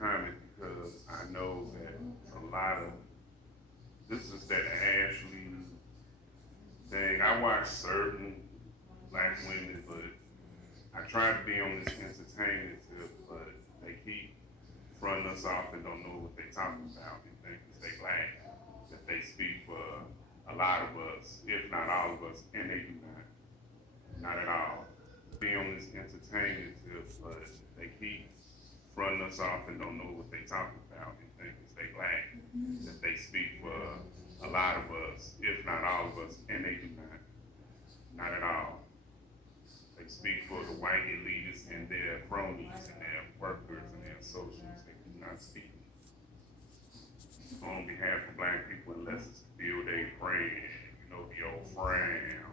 comment because I know that a lot of this is that Ashley thing. I watch certain black women, but I try to be on this entertainment tip, but they keep fronting us off and don't know what they talking about and think that they black, that they speak for a lot of us, if not all of us, and they do not at all. Be on this entertainment tip, but they keep fronting us off and don't know what they talking about and think that they black, that they speak for a lot of us, if not all of us, and they do not at all. They speak for the white elitists and their cronies and their workers and their associates. They do not speak on behalf of black people unless it's to build a friend, the old friend,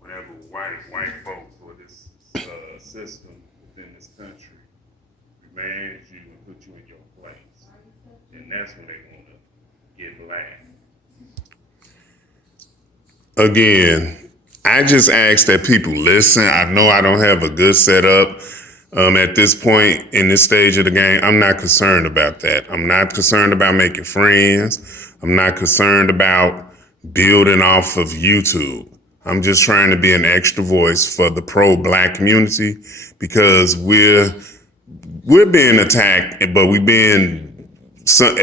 whatever white folks or this system within this country demands you and put you in your place. And that's when they want to get black. Again, I just ask that people listen. I know I don't have a good setup at this point in this stage of the game. I'm not concerned about that. I'm not concerned about making friends. I'm not concerned about building off of YouTube. I'm just trying to be an extra voice for the pro-black community because we're being attacked, but we're being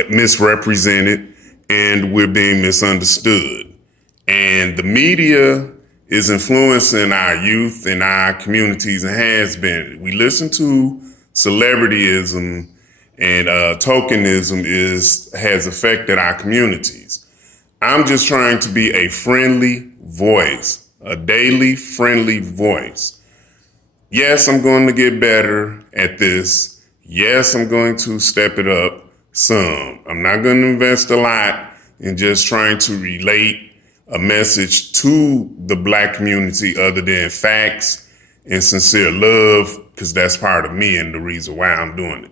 misrepresented and we're being misunderstood. And the media is influencing our youth and our communities and has been. We listen to celebrityism and tokenism has affected our communities. I'm just trying to be a friendly voice, a daily friendly voice. Yes, I'm going to get better at this. Yes, I'm going to step it up some. I'm not going to invest a lot in just trying to relate a message to the black community other than facts and sincere love, because that's part of me and the reason why I'm doing it.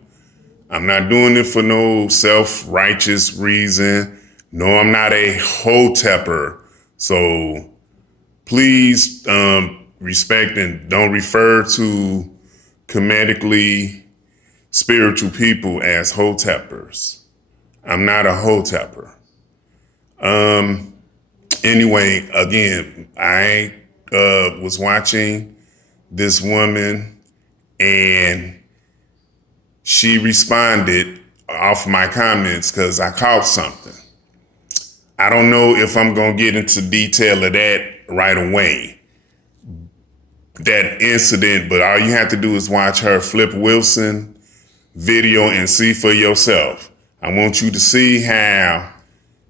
I'm not doing it for no self-righteous reason. No, I'm not a hotepper. So please respect and don't refer to comedically spiritual people as hoteppers. I'm not a hotepper. Anyway, again, I was watching this woman and she responded off my comments because I caught something. I don't know if I'm going to get into detail of that right away, that incident, but all you have to do is watch her Flip Wilson video and see for yourself. I want you to see how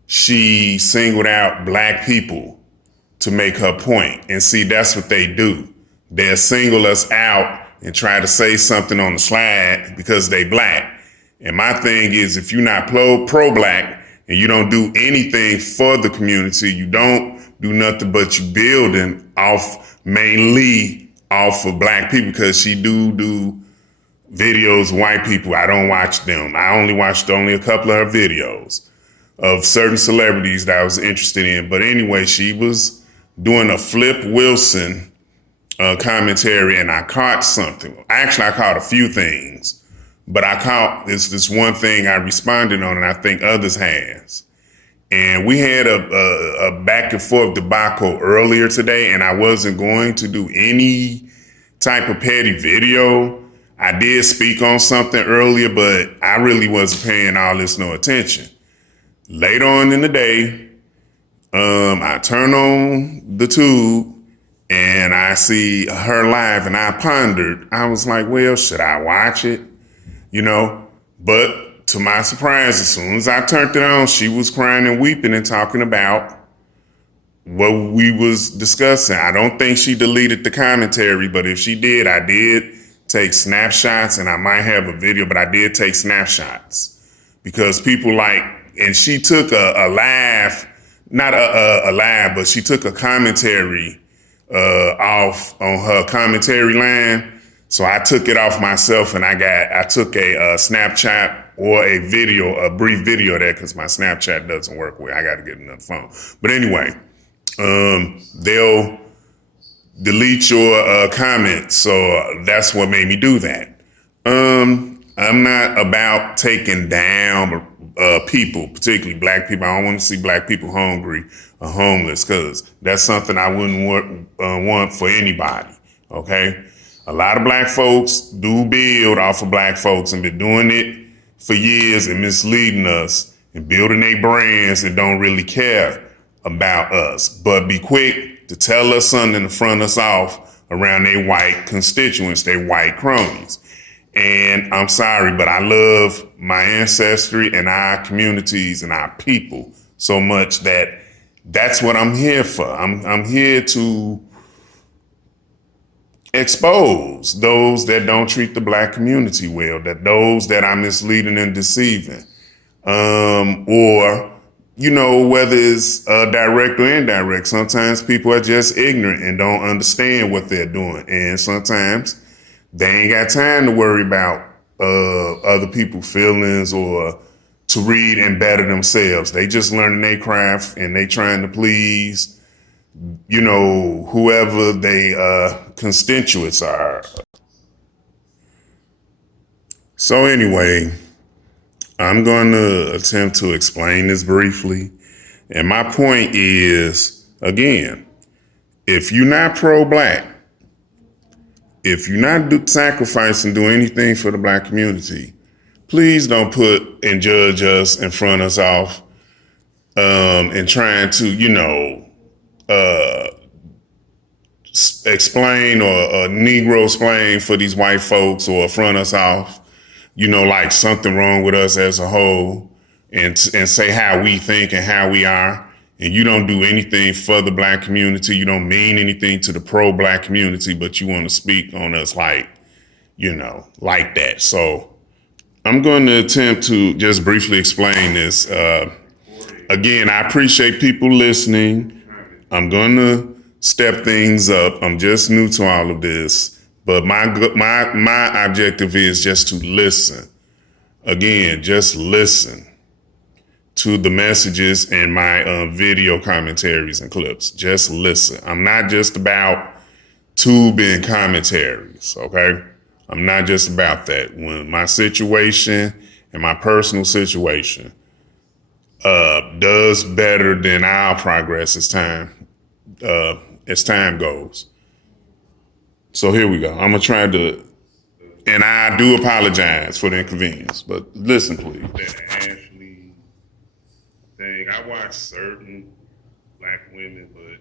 she singled out black people to make her point. And see, that's what they do. They'll single us out and try to say something on the slide because they black. And my thing is, if you're not pro-black and you don't do anything for the community, you don't do nothing but you building mainly off of black people, because she do videos of white people. I don't watch them. I only watched a couple of her videos of certain celebrities that I was interested in. But anyway, she was doing a Flip Wilson commentary and I caught something. Actually, I caught a few things, but I caught this one thing I responded on and I think others has. And we had a back and forth debacle earlier today and I wasn't going to do any type of petty video. I did speak on something earlier, but I really wasn't paying all this no attention. Later on in the day, I turn on the tube and I see her live and I pondered. I was like, well, should I watch it? But to my surprise, as soon as I turned it on, she was crying and weeping and talking about what we was discussing. I don't think she deleted the commentary, but if she did, I did take snapshots and I might have a video, but I did take snapshots because people and she took a live, not a live, but she took a commentary off on her commentary line. So I took it off myself and I took a Snapchat or a brief video there because my Snapchat doesn't work well. I got to get another phone. But anyway, they'll delete your comments. So that's what made me do that. I'm not about taking down people, particularly black people. I don't want to see black people hungry or homeless, because that's something I wouldn't want for anybody. Okay, a lot of black folks do build off of black folks and been doing it for years and misleading us and building their brands and don't really care about us, but be quick to tell us something to front us off around their white constituents, their white cronies. And I'm sorry, but I love my ancestry and our communities and our people so much that that's what I'm here for. I'm here to expose those that don't treat the black community well, that those that are misleading and deceiving, or whether it's direct or indirect. Sometimes people are just ignorant and don't understand what they're doing, and sometimes they ain't got time to worry about other people's feelings or to read and better themselves. They just learning their craft and they trying to please, whoever they constituents are. So anyway, I'm going to attempt to explain this briefly. And my point is, again, if you're not pro-black, if you're not sacrificing, do anything for the black community, please don't put and judge us and front us off and trying to, explain or Negro explain for these white folks or front us off, like something wrong with us as a whole and say how we think and how we are. And you don't do anything for the black community. You don't mean anything to the pro-black community, but you want to speak on us like that. So I'm going to attempt to just briefly explain this. Again, I appreciate people listening. I'm going to step things up. I'm just new to all of this, but my objective is just to listen. Again, just listen to the messages and my video commentaries and clips. Just listen. I'm not just about tubing commentaries, okay? I'm not just about that. When my situation and my personal situation does better than our progress as time goes. So here we go. I'm gonna try to, and I do apologize for the inconvenience, but listen, please. That Ashley thing, I watch certain black women, but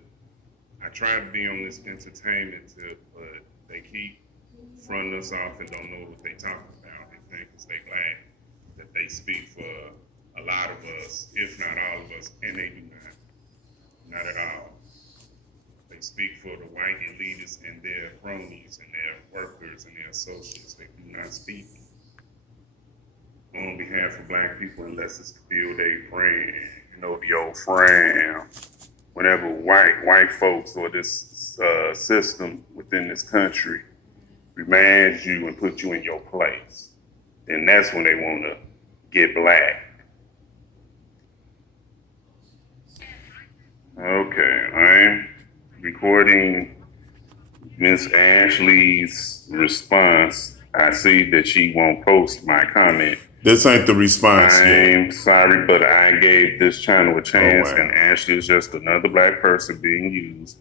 I try to be on this entertainment tip, but they keep fronting us off and don't know what they talking about. They think because they black that they speak for a lot of us, if not all of us, and they do not at all. They speak for the white elitists and their cronies and their workers and their associates. They do not speak on behalf of black people unless it's to build a brand. The old friend. Whenever white folks or this system within this country reminds you and put you in your place, then that's when they want to get black. Okay, I'm recording Miss Ashley's response. I see that she won't post my comment. This ain't the response yet. I'm sorry, but I gave this channel a chance, wow. and Ashley is just another black person being used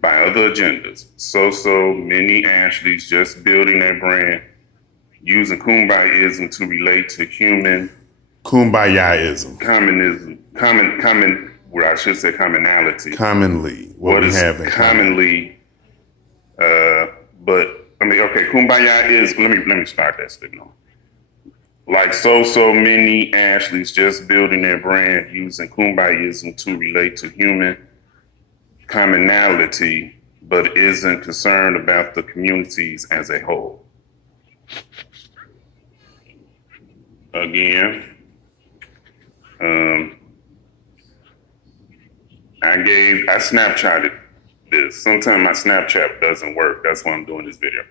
by other agendas. So many Ashleys just building their brand, using kumbayaism to relate to human Kumbayaism. Commonality. Commonly, what we have in commonly, kumbaya is, let me start that statement. Like so many Ashleys just building their brand using kumbayaism to relate to human commonality, but isn't concerned about the communities as a whole. Again, I Snapchatted this. Sometimes my Snapchat doesn't work. That's why I'm doing this video.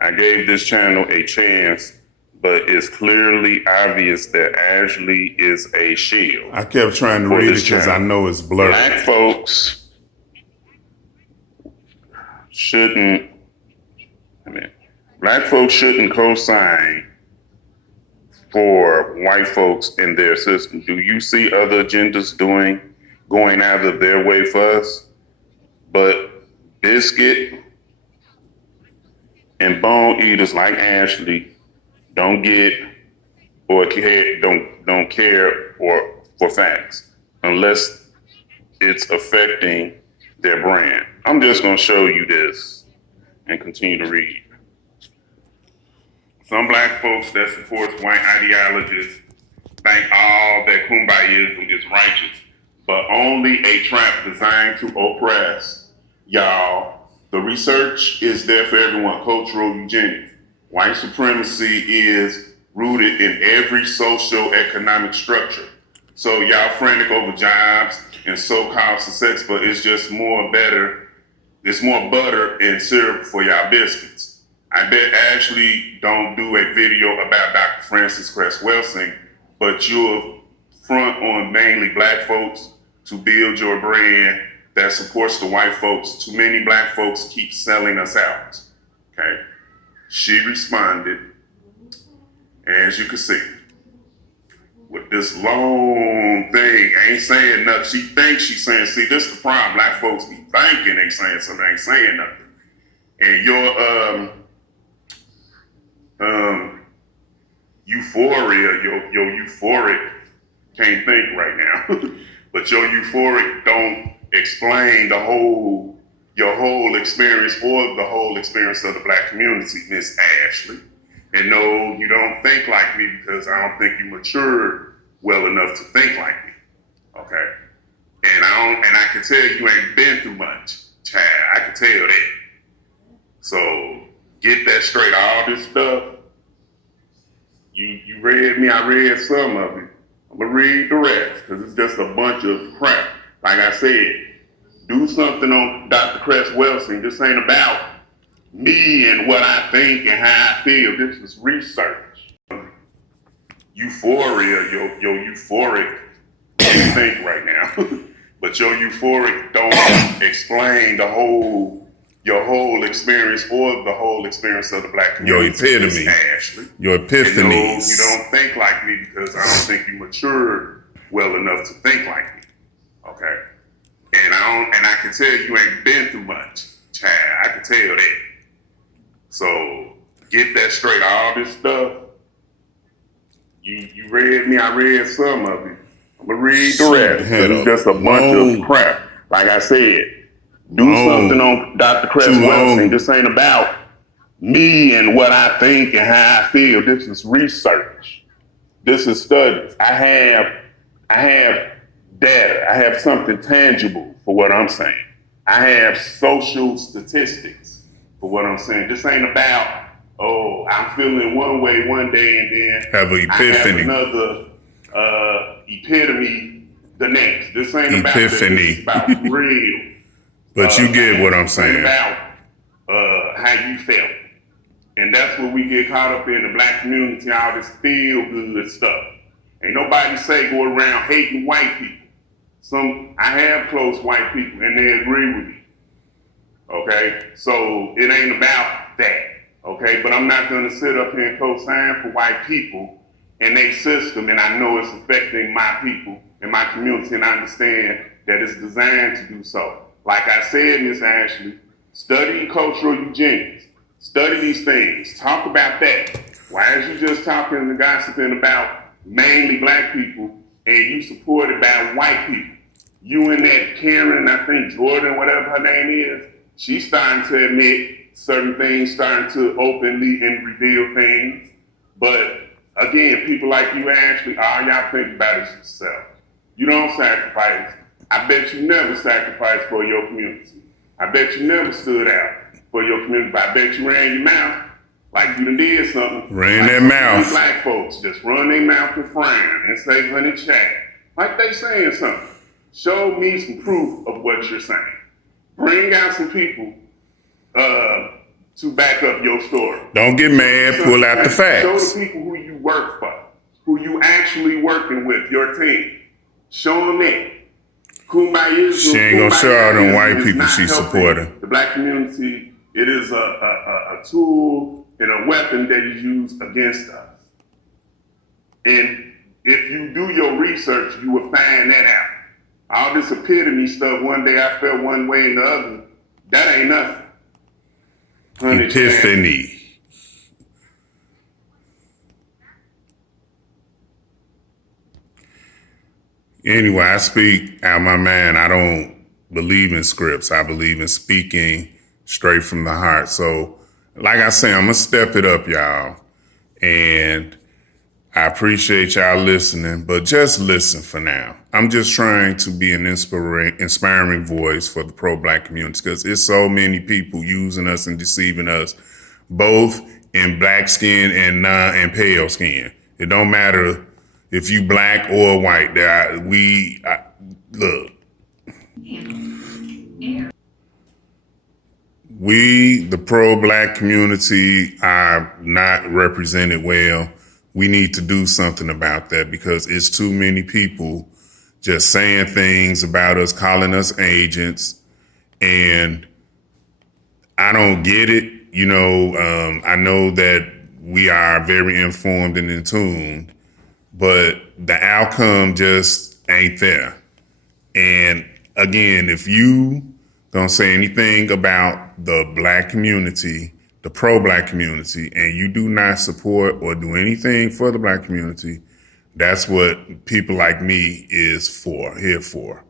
I gave this channel a chance, but it's clearly obvious that Ashley is a shield. I kept trying to read it because I know it's blurry. Black folks shouldn't co-sign for white folks in their system. Do you see other agendas going out of their way for us? But biscuit and bone eaters like Ashley don't get or don't care or for facts unless it's affecting their brand. I'm just gonna show you this and continue to read. Some black folks that supports white ideologies think all that kumbayism is righteous, but only a trap designed to oppress. Y'all, the research is there for everyone. Cultural eugenics. White supremacy is rooted in every socio-economic structure. So y'all frantic over jobs and so-called success, but it's just it's more butter and syrup for y'all biscuits. I bet Ashley don't do a video about Dr. Frances Cress Welsing, but you'll front on mainly black folks to build your brand that supports the white folks. Too many black folks keep selling us out. Okay. She responded, as you can see, with this long thing, ain't saying nothing. She thinks she's saying, see, this is the problem. Black folks be thinking they saying something, ain't saying nothing. And your euphoria, your euphoric can't think right now. But your euphoric don't explain your whole experience or the whole experience of the black community, Miss Ashley. And no, you don't think like me because I don't think you matured well enough to think like me. Okay? And I can tell you ain't been through much, child. I can tell that. So get that straight. All this stuff, you read me, I read some of it. I'm gonna read the rest because it's just a bunch of crap. Like I said, do something on Dr. Cress Welsing. This ain't about me and what I think and how I feel. This is research. Euphoria, your euphoric can't think right now. But your euphoric don't explain your whole experience or the whole experience of the black community. Your epitome. Ashley. Your epiphanies. And no, you don't think like me because I don't think you matured well enough to think like me. Okay? And I can tell you ain't been through much, child. I can tell that. So get that straight. All this stuff, you read me, I read some of it. I'm gonna read the rest. It's just a bunch of crap. Like I said, do something on Dr. Cress Welsing. This ain't about me and what I think and how I feel. This is research. This is studies. I have data. I have something tangible for what I'm saying. I have social statistics for what I'm saying. This ain't about, oh, I'm feeling one way one day and then have an epiphany. I have another epitome the next. This ain't about epiphany. This. It's about real. But you get what I'm saying. It's about how you felt. And that's what we get caught up in, the black community, all this feel-good stuff. Ain't nobody say go around hating white people. I have close white people, and they agree with me. Okay? So it ain't about that. Okay? But I'm not going to sit up here and co-sign for white people and their system, and I know it's affecting my people and my community, and I understand that it's designed to do so. Like I said, Miss Ashley, study cultural eugenics. Study these things. Talk about that. Why is you just talking and gossiping about mainly black people and you supported by white people? You and that Karen, I think Jordan, whatever her name is, she's starting to admit certain things, starting to openly and reveal things. But again, people like you, Ashley, all y'all think about is yourself. You don't sacrifice. I bet you never sacrificed for your community. I bet you never stood out for your community. But I bet you ran your mouth like you done did something. Ran like their mouth. Black folks just run their mouth and frown and say honey chat. Like they saying something. Show me some proof of what you're saying. Bring out some people to back up your story. Don't get mad, pull out the facts. Show the people who you work for, who you actually working with, your team. Show them that. Kumbayism, she ain't gonna show all them white people she supporting. The black community, it is a tool and a weapon that is used against us. And if you do your research, you will find that out. All this epitome stuff, one day I felt one way and the other, that ain't nothing. Honey, Epiphany. Anyway, I speak out my mind. I don't believe in scripts. I believe in speaking straight from the heart. So, like I say, I'm going to step it up, y'all. And I appreciate y'all listening, but just listen for now. I'm just trying to be an inspiring voice for the pro-Black community because there's so many people using us and deceiving us, both in black skin and pale skin. It don't matter if you black or white. Look. We, the pro-Black community, are not represented well. We need to do something about that because it's too many people just saying things about us, calling us agents, and I don't get it. I know that we are very informed and in tune, but the outcome just ain't there. And again, if you don't say anything about the Black community, the pro-Black community, and you do not support or do anything for the Black community, that's what people like me is here for.